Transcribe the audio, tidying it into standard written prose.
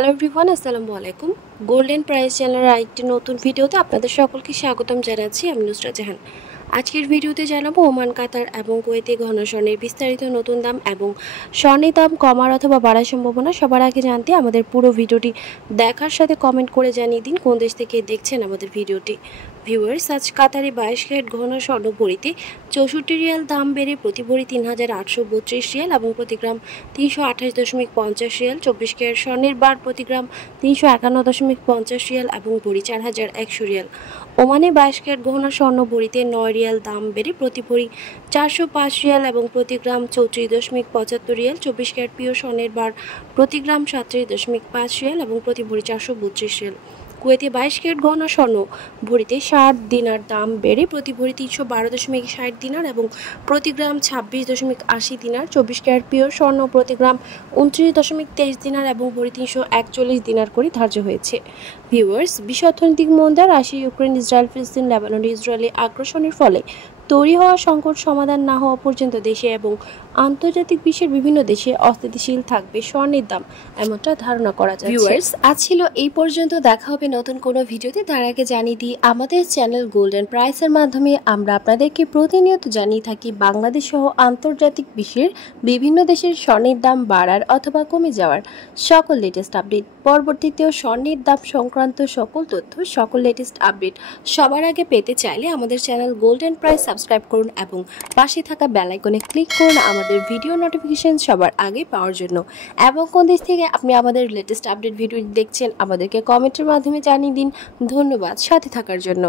Hello everyone, আসসালামু আলাইকুম। Golden price চ্যানেলের আরেকটি নতুন ভিডিওতে আপনাদের সকলকে স্বাগতম জানাচ্ছি। আমি নুসরাত জাহান। আজকের ভিডিওতে জানাবো ওমান, কাতার এবং কুয়েতে ঘন স্বর্ণের বিস্তারিত নতুন দাম এবং স্বর্ণের দাম কমার অথবা বাড়ার সম্ভাবনা। সবার আগে জানতে আমাদের পুরো ভিডিওটি দেখার সাথে কমেন্ট করে জানিয়ে দিন কোন দেশ থেকে দেখছেন আমাদের ভিডিওটি। ভিউয়ার্স, আজ কাতারে 22 ক্যারেট ঘন স্বর্ণ ভরিতে 64 রিয়াল দাম বেড়ে প্রতি ভরি 3832 রিয়াল এবং প্রতি গ্রাম 328.50 রিয়াল। 24 ক্যারেট স্বর্ণের বার প্রতি গ্রাম 351.50 রিয়াল এবং ভরি 4100 রিয়াল। ওমানে 22 ক্যারেট ঘন স্বর্ণ ভরিতে 9 রিয়াল দাম বেড়ে প্রতি ভরি 405 রিয়াল এবং প্রতি গ্রাম 34.75 রিয়াল। 24 ক্যারেট পিওর স্বর্ণের বার প্রতি গ্রাম 37.5 রিয়াল এবং প্রতি ভরি 432 রিয়াল। কুয়েতে 22 ক্যারেট ঘন স্বর্ণ ভরিতে 60 দিনার দাম বেড়ে প্রতি ভরি 312.60 দিনার এবং প্রতি গ্রাম 26.80 দিনার। 24 ক্যারেট পিওর স্বর্ণ প্রতি গ্রাম 29.23 দিনার এবং ভরি 341 দিনার করে ধার্য হয়েছে। ভিউয়ার্স, বিশ্ব অর্থনৈতিক মন্দা, রাশিয়া, ইউক্রেন, ইসরায়েল, ফিলিস্তিন, লেবানন, ইসরায়েলি আগ্রাসনের ফলে তৈরি হওয়া সংকট সমাধান না হওয়া পর্যন্ত দেশে এবং আন্তর্জাতিক বিশ্বের বিভিন্ন দেশে অস্থিতিশীল থাকবে স্বর্ণের দাম, এমনটা ধারণা করা যাচ্ছে। ভিউয়ার্স, আজ ছিল এই পর্যন্ত। দেখা হবে নতুন কোনো ভিডিওতে। তার আগে জানিয়ে দিই, আমাদের চ্যানেল গোল্ডেন প্রাইসের মাধ্যমে আমরা আপনাদেরকে প্রতিনিয়ত জানিয়ে থাকি বাংলাদেশ সহ আন্তর্জাতিক বিশ্বের বিভিন্ন দেশের স্বর্ণের দাম বাড়ার অথবা কমে যাওয়ার সকল লেটেস্ট আপডেট। পরবর্তীতেও স্বর্ণের দাম সংক্রান্ত সকল তথ্য, সকল লেটেস্ট আপডেট সবার আগে পেতে চাইলে আমাদের চ্যানেল গোল্ডেন প্রাইস সাবস্ক্রাইব করুন এবং পাশে থাকা বেল আইকনে ক্লিক করুন আমাদের ভিডিও নোটিফিকেশন সবার আগে পাওয়ার জন্য। এবং কোন দেশ থেকে আপনি আমাদের লেটেস্ট আপডেট ভিডিও দেখছেন আমাদেরকে কমেন্টের মাধ্যমে জানিয়ে দিন। ধন্যবাদ সাথে থাকার জন্য।